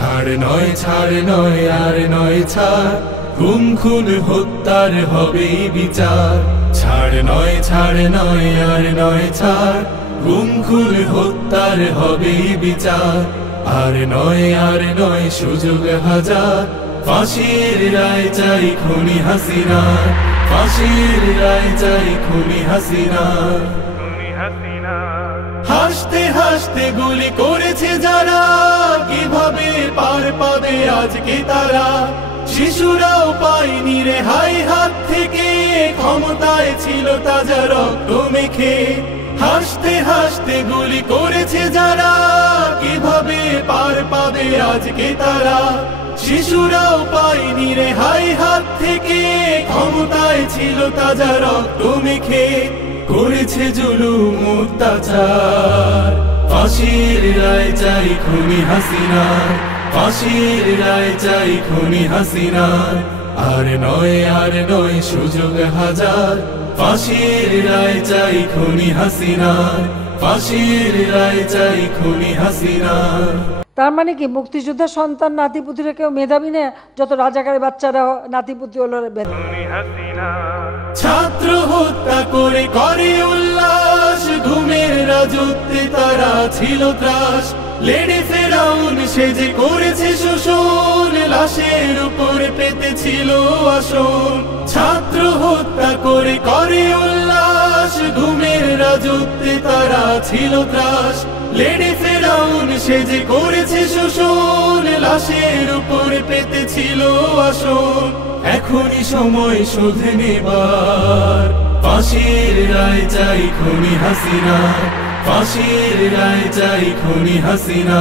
ছাড় নয় আর নয় ছাড়, গুম খুন হত্যার হবে বিচার। ছাড় নয় আর নয় ছাড়, গুম খুন হত্যার হবে বিচার। আর নয় সুযোগ হাজার, ফাঁসির রায় চাই খুনি হাসিনা, ফাঁসির রায় চাই খুনি হাসিনা। হাসতে হাসতে গুলি করেছে যারা, কিভাবে পার পাবে আজকে তারা? শিশুরাও পায়নি রেহাই হাত থেকে, ক্ষমতায় ছিল তাজা রক্ত মেখে। হাসতে হাসতে গুলি করেছে যারা, কিভাবে পার পাবে আজকে তারা? শিশুরাও পায়নি রেহাই হাত থেকে, ক্ষমতায় ছিল তাজা রক্ত মেখে। করেছে জুলুম অত্যাচার, ফাঁসির রায় চাই খুনি হাসিনা, ফাঁসির রায় চাই খুনি হাসিনা। আর নয় সুযোগ হাজার, ফাঁসির রায় চাই খুনি হাসিনা, ফাঁসির রায় চাই খুনি হাসিনা। তার মানে কি মুক্তিযোদ্ধার সন্তান নাতিপুতিরা কেউ মেধাবী না, যত রাজাকারের বাচ্চারা নাতিপুতি হলো ছাত্র হত্যা করে উল্লাস, ঘুমের রাজত্বে তারা ছিল ত্রাস। লেডি ফেরাউন সেজে করেছে শোষণ, লাশের উপরে পেতেছিল আসন। ছাত্র হত্যা করে উল্লাস, ঘুমের রাজত্বে তারা ছিল ত্রাস। লেডি ফেরাউন সেজে করেছে শোষণ, লাশের উপরে পেতেছিল আসন। এখনই সময় শোধে নেবার, ফাঁসির রায় চাই খুনি হাসিনা, ফাঁসির রায় চাই খুনি হাসিনা।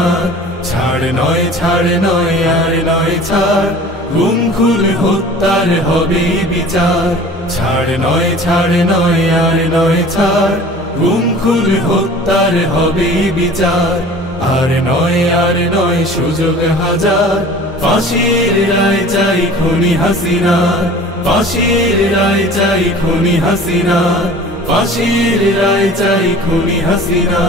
ছাড় নয় আর নয় ছাড়, গুম খুন হত্যার হবে বিচার। ছাড় নয় আর নয় ছাড়, গুম খুন হত্যার হবে বিচার। আর নয় সুযোগ হাজার, ফাঁসির রায় চাই খুনি হাসিনা, ফাঁসির রায় চাই খুনি হাসিনা, ফাঁসির রায় চাই খুনি হাসিনা।